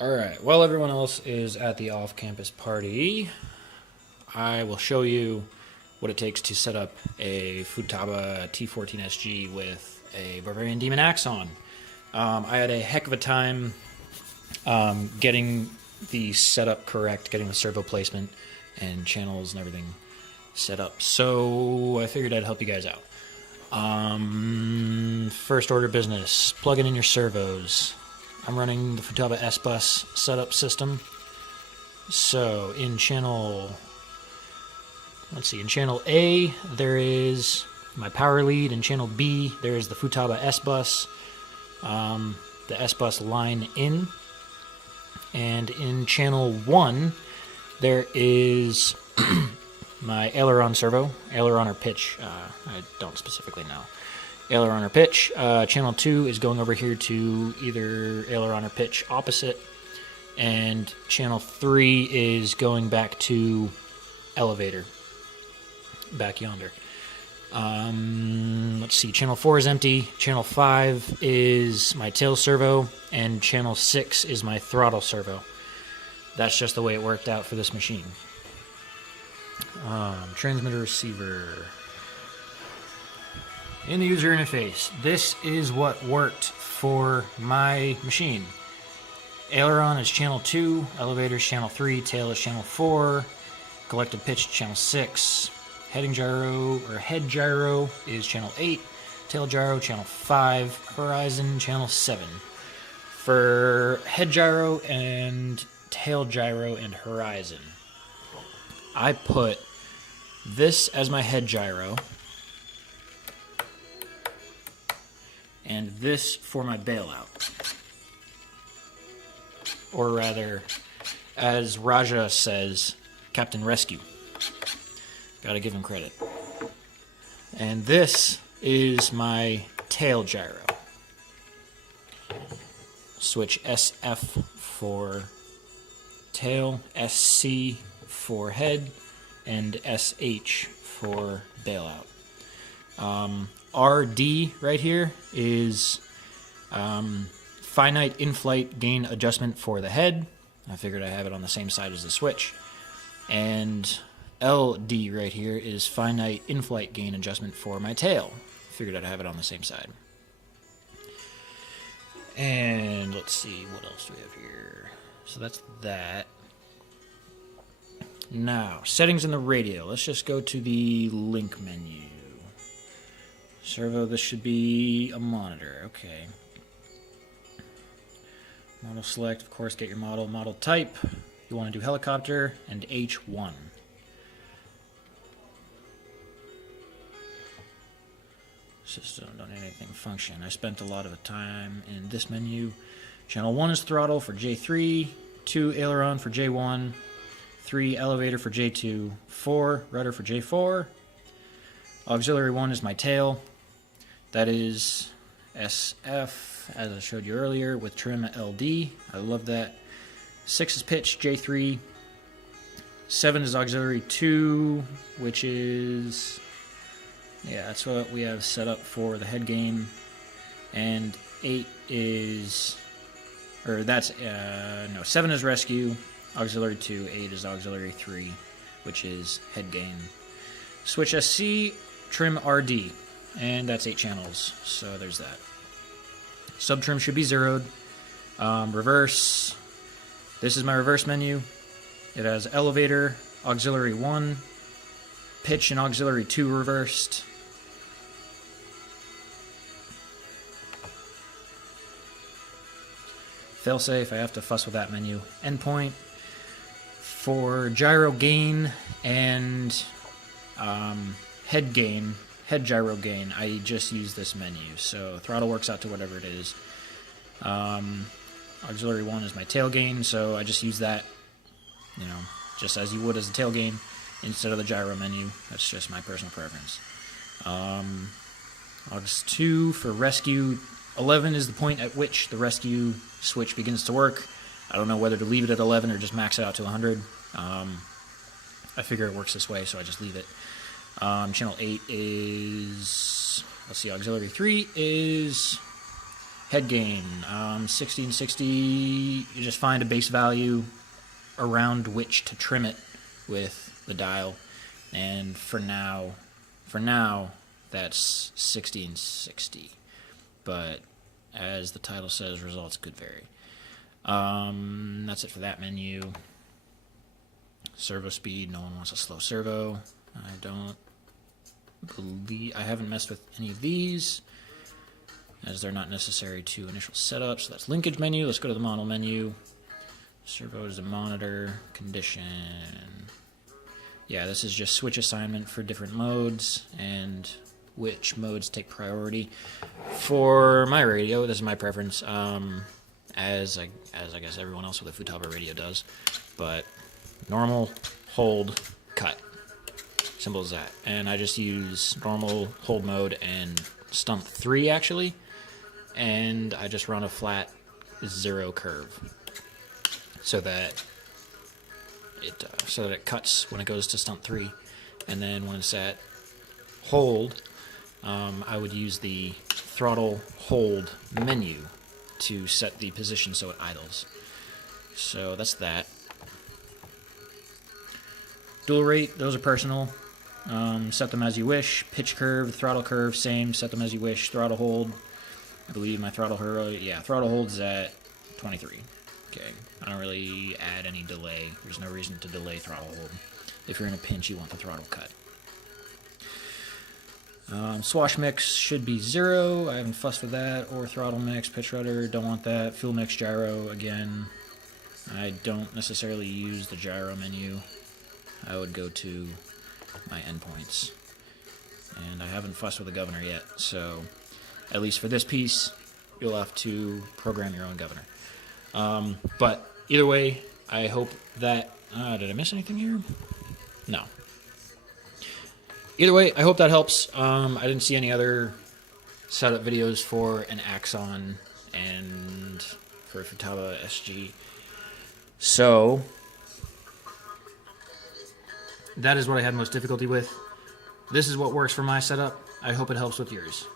Alright, while everyone else is at the off-campus party, I will show you what it takes to set up a Futaba T14SG with a Bavarian Demon Axon. I had a heck of a time getting the setup correct, getting the servo placement and channels and everything set up, so I figured I'd help you guys out. First order business, plugging in your servos. I'm running the Futaba S-Bus setup system. So in channel, in channel A, there is my power lead. In channel B, there is the Futaba S-Bus, the S-Bus line in. And in channel 1, there is my aileron servo, aileron or pitch, I don't specifically know. Aileron or pitch. Channel 2 is going over here to either aileron or pitch opposite. And channel 3 is going back to elevator, back yonder. Let's see, channel 4 is empty. Channel 5 is my tail servo. And channel 6 is my throttle servo. That's just the way it worked out for this machine. Transmitter receiver. In the user interface, this is what worked for my machine. Aileron is channel 2, elevator is channel 3, tail is channel 4, collective pitch channel 6, heading gyro or head gyro is channel 8, tail gyro channel 5, horizon channel 7. For head gyro and tail gyro and horizon, I put this as my head gyro, and this for my bailout. Or rather, as Raja says, Captain Rescue. Gotta give him credit. And this is my tail gyro. Switch SF for tail, SC for head, and SH for bailout. RD right here is finite in-flight gain adjustment for the head. I figured I have it on the same side as the switch. And LD right here is finite in-flight gain adjustment for my tail. Figured I'd have it on the same side. And let's see, what else do we have here? So that's that. Now, settings in the radio. Let's just go to the link menu. Servo, this should be a monitor. Okay. Model select, of course, get your model. Model type, you want to do helicopter, and H1. System, don't need anything. Function. I spent a lot of time in this menu. Channel 1 is throttle for J3, 2 aileron for J1, 3 elevator for J2, 4 rudder for J4. Auxiliary 1 is my tail. That is SF, as I showed you earlier, with trim LD. I love that. 6 is pitch, J3. 7 is auxiliary 2, which is... yeah, that's what we have set up for the head gain. And 8 is... or that's... no, 7 is rescue, auxiliary 2. 8 is auxiliary 3, which is head gain. Switch SC, trim RD. And that's 8 channels, so there's that. Sub-trim should be zeroed. Reverse. This is my reverse menu. It has elevator, auxiliary 1, pitch and auxiliary 2 reversed. Failsafe, I have to fuss with that menu. Endpoint. For gyro gain and head gain, head gyro gain, I just use this menu. So throttle works out to whatever it is. Auxiliary 1 is my tail gain, so I just use that, you know, just as you would as a tail gain instead of the gyro menu. That's just my personal preference. Aux 2 for rescue. 11 is the point at which the rescue switch begins to work. I don't know whether to leave it at 11 or just max it out to 100. I figure it works this way, so I just leave it. Channel 8 is, let's see, auxiliary 3 is Head gain, 1660. You just find a base value around which to trim it with the dial, and for now, that's 1660. But as the title says, results could vary. That's it for that menu. Servo speed, no one wants a slow servo. I haven't messed with any of these, as they're not necessary to initial setup. So that's linkage menu. Let's go to the model menu. Servo is a monitor. Condition. Yeah, this is just switch assignment for different modes and which modes take priority. For my radio, this is my preference, as I guess everyone else with a Futaba radio does. But normal, hold, cut. Simple as that. And I just use normal, hold mode, and stump 3 actually. And I just run a flat 0 curve so that it cuts when it goes to stump 3. And then when it's at hold, I would use the throttle hold menu to set the position so it idles. So that's that. Dual rate, those are personal. Set them as you wish. Pitch curve, throttle curve, same. Set them as you wish. Throttle hold, I believe my throttle hold is at 23. Okay, I don't really add any delay. There's no reason to delay throttle hold. If you're in a pinch, you want the throttle cut. Swash mix should be 0. I haven't fussed with that. Or throttle mix, pitch rudder, don't want that. Fuel mix, gyro, again. I don't necessarily use the gyro menu. I would go to my endpoints. And I haven't fussed with the governor yet, so at least for this piece, you'll have to program your own governor. But either way, I hope that... did I miss anything here? No. Either way, I hope that helps. I didn't see any other setup videos for an Axon and for Futaba SG. So that is what I had most difficulty with. This is what works for my setup. I hope it helps with yours.